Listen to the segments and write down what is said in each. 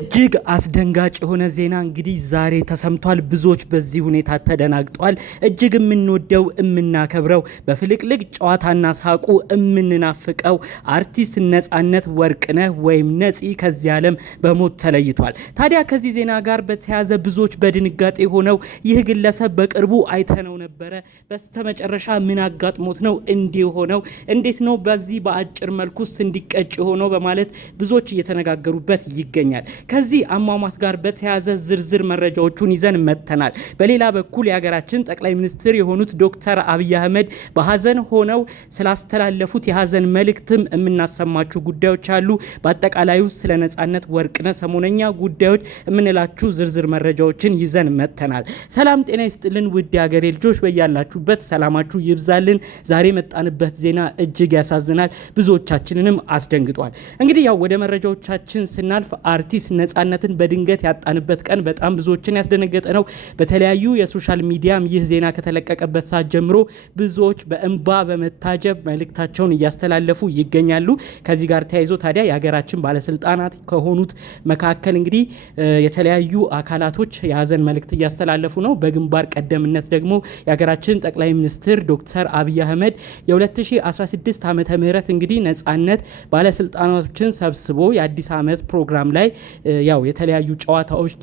እጅግ አስደንጋጭ የሆነ ዜና እንግዲህ ዛሬ ተሰምቷል። ብዙዎች በዚህ ሁኔታ ተደናግጧል። እጅግ የምንወደው የምናከብረው በፍልቅልቅ ጨዋታና ሳቁ የምንናፍቀው አርቲስት ነጻነት ወርቅነህ ወይም ነፂ ከዚህ ዓለም በሞት ተለይቷል። ታዲያ ከዚህ ዜና ጋር በተያያዘ ብዙዎች በድንጋጤ ሆነው ይህ ግለሰብ በቅርቡ አይተነው ነበረ፣ በስተመጨረሻ ምን አጋጥሞት ነው እንዲህ ሆነው? እንዴት ነው በዚህ በአጭር መልኩስ እንዲቀጭ ሆነው? በማለት ብዙዎች እየተነጋገሩበት ይገኛል። ከዚህ አሟሟት ጋር በተያያዘ ዝርዝር መረጃዎቹን ይዘን መጥተናል። በሌላ በኩል የሀገራችን ጠቅላይ ሚኒስትር የሆኑት ዶክተር አብይ አህመድ በሀዘን ሆነው ስላስተላለፉት የሀዘን መልእክትም የምናሰማችሁ ጉዳዮች አሉ። በአጠቃላዩ ስለ ነጻነት ወርቅነህ ሰሞነኛ ጉዳዮች የምንላችሁ ዝርዝር መረጃዎችን ይዘን መጥተናል። ሰላም ጤና ይስጥልን ውድ የሀገሬ ልጆች፣ በያላችሁበት ሰላማችሁ ይብዛልን። ዛሬ መጣንበት ዜና እጅግ ያሳዝናል፣ ብዙዎቻችንንም አስደንግጧል። እንግዲህ ያው ወደ መረጃዎቻችን ስናልፍ አርቲስት ነጻነትን በድንገት ያጣንበት ቀን በጣም ብዙዎችን ያስደነገጠ ነው። በተለያዩ የሶሻል ሚዲያም ይህ ዜና ከተለቀቀበት ሰዓት ጀምሮ ብዙዎች በእንባ በመታጀብ መልእክታቸውን እያስተላለፉ ይገኛሉ። ከዚህ ጋር ተያይዞ ታዲያ የሀገራችን ባለስልጣናት ከሆኑት መካከል እንግዲህ የተለያዩ አካላቶች የሀዘን መልእክት እያስተላለፉ ነው። በግንባር ቀደምነት ደግሞ የሀገራችን ጠቅላይ ሚኒስትር ዶክተር አብይ አህመድ የ2016 ዓመተ ምህረት እንግዲህ ነጻነት ባለስልጣናቶችን ሰብስቦ የአዲስ ዓመት ፕሮግራም ላይ ያው የተለያዩ ጨዋታዎች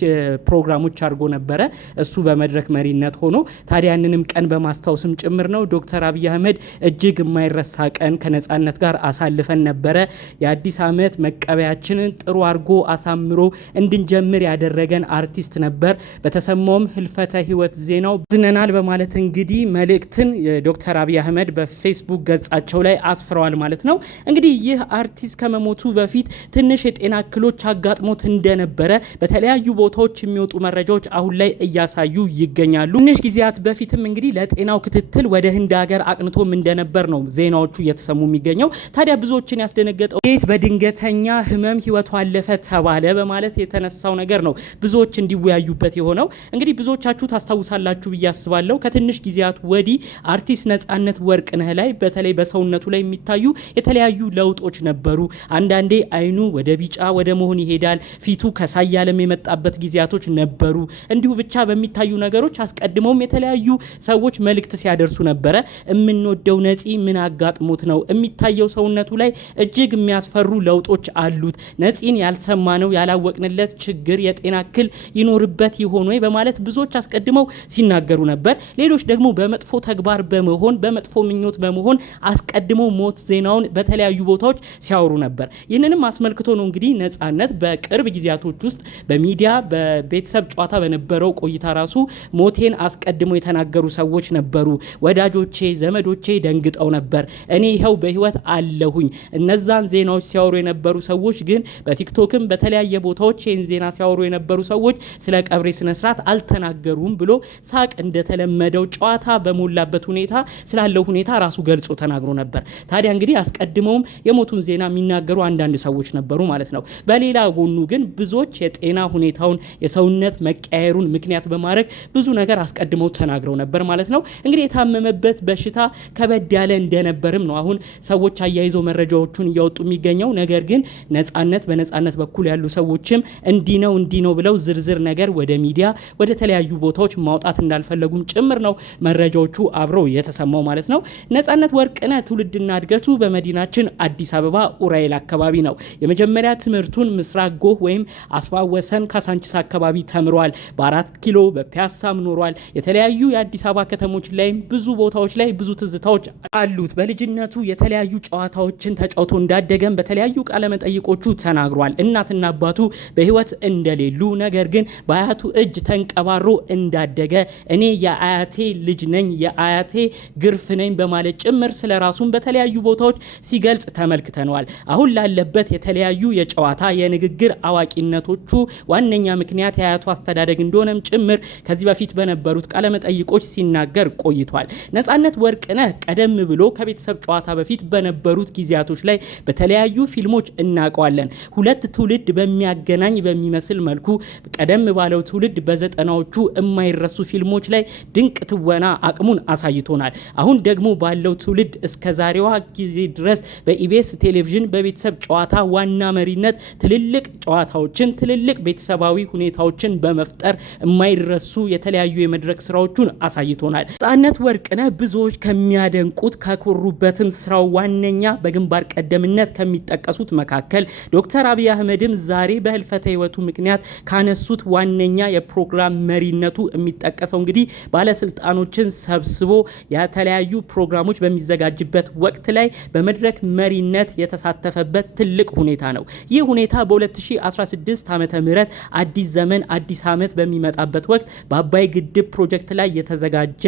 ፕሮግራሞች አድርጎ ነበረ። እሱ በመድረክ መሪነት ሆኖ ታዲያ ያንንም ቀን በማስታወስም ጭምር ነው ዶክተር አብይ አህመድ እጅግ የማይረሳ ቀን ከነጻነት ጋር አሳልፈን ነበረ። የአዲስ ዓመት መቀበያችንን ጥሩ አድርጎ አሳምሮ እንድንጀምር ያደረገን አርቲስት ነበር። በተሰማውም ህልፈተ ህይወት ዜናው ዝነናል በማለት እንግዲህ መልእክትን ዶክተር አብይ አህመድ በፌስቡክ ገጻቸው ላይ አስፍረዋል ማለት ነው። እንግዲህ ይህ አርቲስት ከመሞቱ በፊት ትንሽ የጤና እክሎች አጋጥሞት እንደነበረ በተለያዩ ቦታዎች የሚወጡ መረጃዎች አሁን ላይ እያሳዩ ይገኛሉ። ትንሽ ጊዜያት በፊትም እንግዲህ ለጤናው ክትትል ወደ ህንድ ሀገር አቅንቶም እንደነበር ነው ዜናዎቹ እየተሰሙ የሚገኘው። ታዲያ ብዙዎችን ያስደነገጠው እንዴት በድንገተኛ ህመም ህይወቱ አለፈ ተባለ በማለት የተነሳው ነገር ነው ብዙዎች እንዲወያዩበት የሆነው። እንግዲህ ብዙዎቻችሁ ታስታውሳላችሁ ብዬ አስባለሁ። ከትንሽ ጊዜያት ወዲህ አርቲስት ነጻነት ወርቅነህ ላይ በተለይ በሰውነቱ ላይ የሚታዩ የተለያዩ ለውጦች ነበሩ። አንዳንዴ አይኑ ወደ ቢጫ ወደ መሆን ይሄዳል። ፊቱ ከሳያለም የመጣበት ጊዜያቶች ነበሩ። እንዲሁ ብቻ በሚታዩ ነገሮች አስቀድመውም የተለያዩ ሰዎች መልእክት ሲያደርሱ ነበረ። የምንወደው ነፂ ምን አጋጥሞት ነው? የሚታየው ሰውነቱ ላይ እጅግ የሚያስፈሩ ለውጦች አሉት። ነፂን ያልሰማነው ያላወቅንለት ችግር የጤና እክል ይኖርበት ይሆን ወይ በማለት ብዙዎች አስቀድመው ሲናገሩ ነበር። ሌሎች ደግሞ በመጥፎ ተግባር በመሆን በመጥፎ ምኞት በመሆን አስቀድመው ሞት ዜናውን በተለያዩ ቦታዎች ሲያወሩ ነበር። ይህንንም አስመልክቶ ነው እንግዲህ ነጻነት በቅርብ ጊዜያቶች ውስጥ በሚዲያ በቤተሰብ ጨዋታ በነበረው ቆይታ ራሱ ሞቴን አስቀድመው የተናገሩ ሰዎች ነበሩ። ወዳጆቼ ዘመዶቼ ደንግጠው ነበር። እኔ ይኸው በህይወት አለሁኝ። እነዛን ዜናዎች ሲያወሩ የነበሩ ሰዎች ግን በቲክቶክም በተለያየ ቦታዎች ይህን ዜና ሲያወሩ የነበሩ ሰዎች ስለ ቀብሬ ስነስርዓት አልተናገሩም ብሎ ሳቅ እንደተለመደው ጨዋታ በሞላበት ሁኔታ ስላለው ሁኔታ ራሱ ገልጾ ተናግሮ ነበር። ታዲያ እንግዲህ አስቀድመውም የሞቱን ዜና የሚናገሩ አንዳንድ ሰዎች ነበሩ ማለት ነው። በሌላ ጎኑ ግን ብዙዎች የጤና ሁኔታውን የሰውነት መቀየሩን ምክንያት በማድረግ ብዙ ነገር አስቀድመው ተናግረው ነበር ማለት ነው። እንግዲህ የታመመበት በሽታ ከበድ ያለ እንደነበርም ነው አሁን ሰዎች አያይዘው መረጃዎቹን እያወጡ የሚገኘው። ነገር ግን በነጻነት በኩል ያሉ ሰዎችም እንዲህ ነው ብለው ዝርዝር ነገር ወደ ሚዲያ ወደ ተለያዩ ቦታዎች ማውጣት እንዳልፈለጉም ጭምር ነው መረጃዎቹ አብረው የተሰማው ማለት ነው። ነጻነት ወርቅነህ ትውልድና እድገቱ በመዲናችን አዲስ አበባ ኡራኤል አካባቢ ነው። የመጀመሪያ ትምህርቱን ምስራቅ ጎህ ወይም አስፋወሰን ካሳንቺስ አካባቢ ተምሯል። በ4 ኪሎ በፒያሳም ኖሯል። የተለያዩ የአዲስ አበባ ከተሞች ላይም ብዙ ቦታዎች ላይ ብዙ ትዝታዎች አሉት። በልጅነቱ የተለያዩ ጨዋታዎችን ተጫውቶ እንዳደገም በተለያዩ ቃለ መጠይቆቹ ተናግሯል። እናትና አባቱ በህይወት እንደሌሉ ነገር ግን በአያቱ እጅ ተንቀባሮ እንዳደገ እኔ የአያቴ ልጅ ነኝ የአያቴ ግርፍ ነኝ በማለት ጭምር ስለራሱም በተለያዩ ቦታዎች ሲገልጽ ተመልክተነዋል። አሁን ላለበት የተለያዩ የጨዋታ የንግግር አዋቂነቶቹ ዋነኛ ምክንያት የአያቱ አስተዳደግ እንደሆነም ጭምር ከዚህ በፊት በነበሩት ቃለ መጠይቆች ሲናገር ቆይቷል። ነጻነት ወርቅነህ ቀደም ብሎ ከቤተሰብ ጨዋታ በፊት በነበሩት ጊዜያቶች ላይ በተለያዩ ፊልሞች እናውቀዋለን። ሁለት ትውልድ በሚያገናኝ በሚመስል መልኩ ቀደም ባለው ትውልድ በዘጠናዎቹ የማይረሱ ፊልሞች ላይ ድንቅ ትወና አቅሙን አሳይቶናል። አሁን ደግሞ ባለው ትውልድ እስከ ዛሬዋ ጊዜ ድረስ በኢቢኤስ ቴሌቪዥን በቤተሰብ ጨዋታ ዋና መሪነት ትልልቅ ጨዋታ ጨዋታዎችን፣ ትልልቅ ቤተሰባዊ ሁኔታዎችን በመፍጠር የማይረሱ የተለያዩ የመድረክ ስራዎቹን አሳይቶናል። ነጻነት ወርቅነህ ብዙዎች ከሚያደንቁት ከኮሩበትም ስራው ዋነኛ በግንባር ቀደምነት ከሚጠቀሱት መካከል ዶክተር አብይ አህመድም ዛሬ በህልፈተ ህይወቱ ምክንያት ካነሱት ዋነኛ የፕሮግራም መሪነቱ የሚጠቀሰው እንግዲህ ባለስልጣኖችን ሰብስቦ የተለያዩ ፕሮግራሞች በሚዘጋጅበት ወቅት ላይ በመድረክ መሪነት የተሳተፈበት ትልቅ ሁኔታ ነው። ይህ ሁኔታ በ2016 ዓመተ ምህረት አዲስ ዘመን አዲስ ዓመት በሚመጣበት ወቅት በአባይ ግድብ ፕሮጀክት ላይ የተዘጋጀ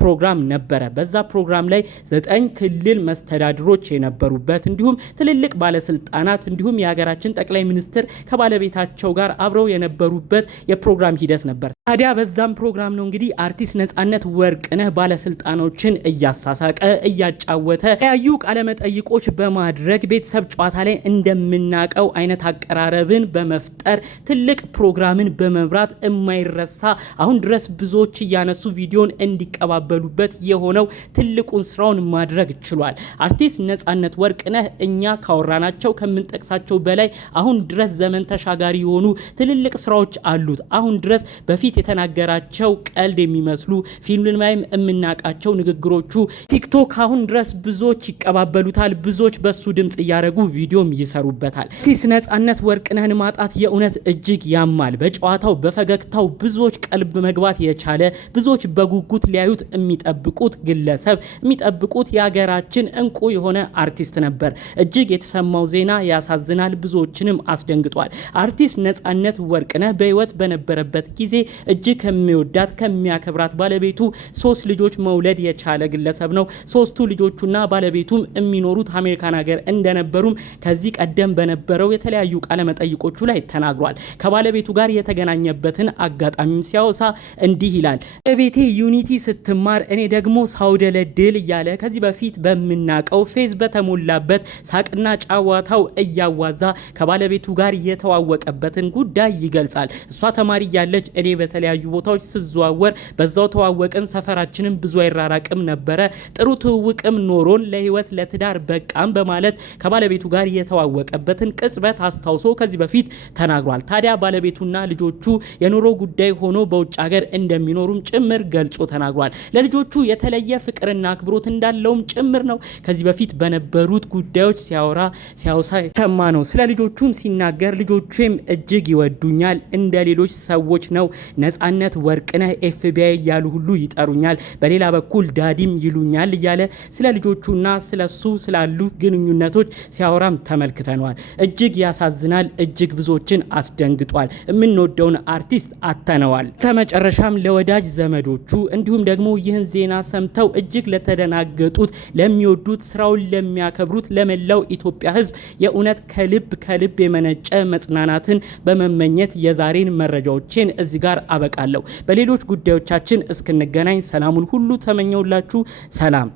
ፕሮግራም ነበረ። በዛ ፕሮግራም ላይ 9 ክልል መስተዳድሮች የነበሩበት እንዲሁም ትልልቅ ባለስልጣናት እንዲሁም የሀገራችን ጠቅላይ ሚኒስትር ከባለቤታቸው ጋር አብረው የነበሩበት የፕሮግራም ሂደት ነበር። ታዲያ በዛም ፕሮግራም ነው እንግዲህ አርቲስት ነጻነት ወርቅነህ ባለስልጣኖችን እያሳሳቀ እያጫወተ የተለያዩ ቃለመጠይቆች በማድረግ ቤተሰብ ጨዋታ ላይ እንደምናቀው አይነት አቀራረብን በመፍጠር ትልቅ ፕሮግራምን በመብራት የማይረሳ አሁን ድረስ ብዙዎች እያነሱ ቪዲዮን እንዲቀባበሉበት የሆነው ትልቁን ስራውን ማድረግ ችሏል። አርቲስት ነጻነት ወርቅነህ እኛ ካወራናቸው ከምንጠቅሳቸው በላይ አሁን ድረስ ዘመን ተሻጋሪ የሆኑ ትልልቅ ስራዎች አሉት። አሁን ድረስ በፊት የተናገራቸው ቀልድ የሚመስሉ ፊልም ላይም የምናቃቸው ንግግሮቹ ቲክቶክ አሁን ድረስ ብዙዎች ይቀባበሉታል። ብዙዎች በሱ ድምጽ እያደረጉ ቪዲዮም ይሰሩበታል። አርቲስት ነጻነት ወርቅነህን ማጣት የእውነት እጅግ ያማል። በጨዋታው በፈገግታው ብዙዎች ቀልብ መግባት የቻለ ብዙዎች በጉጉት ሊያዩት የሚጠብቁት ግለሰብ የሚጠብቁት የሀገራችን እንቁ የሆነ አርቲስት ነበር። እጅግ የተሰማው ዜና ያሳዝናል፣ ብዙዎችንም አስደንግጧል። አርቲስት ነጻነት ወርቅነህ በህይወት በነበረበት ጊዜ እጅግ ከሚወዳት ከሚያከብራት ባለቤቱ 3 ልጆች መውለድ የቻለ ግለሰብ ነው። 3ቱ ልጆቹና ባለቤቱም የሚኖሩት አሜሪካን ሀገር እንደነበሩም ከዚህ ቀደም በነበረው የተለያዩ ቃለ መጠይቆቹ ላይ ተናግሯል። ከባለቤቱ ጋር የተገናኘበትን አጋጣሚም ሲያወሳ እንዲህ ይላል። በቤቴ ዩኒቲ ስትማር እኔ ደግሞ ሳውደለድል እያለ ከዚህ በፊት በምናቀው ፌዝ በተሞላበት ሳቅና ጫዋታው እያዋዛ ከባለቤቱ ጋር የተዋወቀበትን ጉዳይ ይገልጻል። እሷ ተማሪ ያለች እኔ በተለያዩ ቦታዎች ስዘዋወር በዛው ተዋወቅን። ሰፈራችንም ብዙ አይራራቅም ነበረ። ጥሩ ትውውቅም ኖሮን ለህይወት ለትዳር በቃም በማለት ከባለቤቱ ጋር የተዋወቀበትን ቅጽበት አስታውሶ ከዚህ በፊት ተናግሯል። ታዲያ ባለቤቱና ልጆቹ የኑሮ ጉዳይ ሆኖ በውጭ ሀገር እንደሚኖሩም ጭምር ገልጾ ተናግሯል። ለልጆቹ የተለየ ፍቅርና አክብሮት እንዳለውም ጭምር ነው ከዚህ በፊት በነበሩት ጉዳዮች ሲያወሳ ሰማ ነው። ስለ ልጆቹም ሲናገር ልጆቹም እጅግ ይወዱኛል፣ እንደ ሌሎች ሰዎች ነው። ነጻነት ወርቅነህ ኤፍቢአይ እያሉ ሁሉ ይጠሩኛል፣ በሌላ በኩል ዳዲም ይሉኛል እያለ ስለ ልጆቹና ስለሱ ስላሉት ግንኙነቶች ሲያወራም ተመልክተናል። እጅግ ያሳዝናል። እጅግ ብዙዎችን አስደንግጧል። የምንወደውን አርቲስት አተነዋል። ከመጨረሻም ለወዳጅ ዘመዶቹ እንዲሁም ደግሞ ይህን ዜና ሰምተው እጅግ ለተደናገጡት፣ ለሚወዱት፣ ስራውን ለሚያከብሩት ለመላው ኢትዮጵያ ሕዝብ የእውነት ከልብ የመነጨ መጽናናትን በመመኘት የዛሬን መረጃዎችን እዚህ ጋር አበቃለሁ። በሌሎች ጉዳዮቻችን እስክንገናኝ ሰላሙን ሁሉ ተመኘውላችሁ። ሰላም።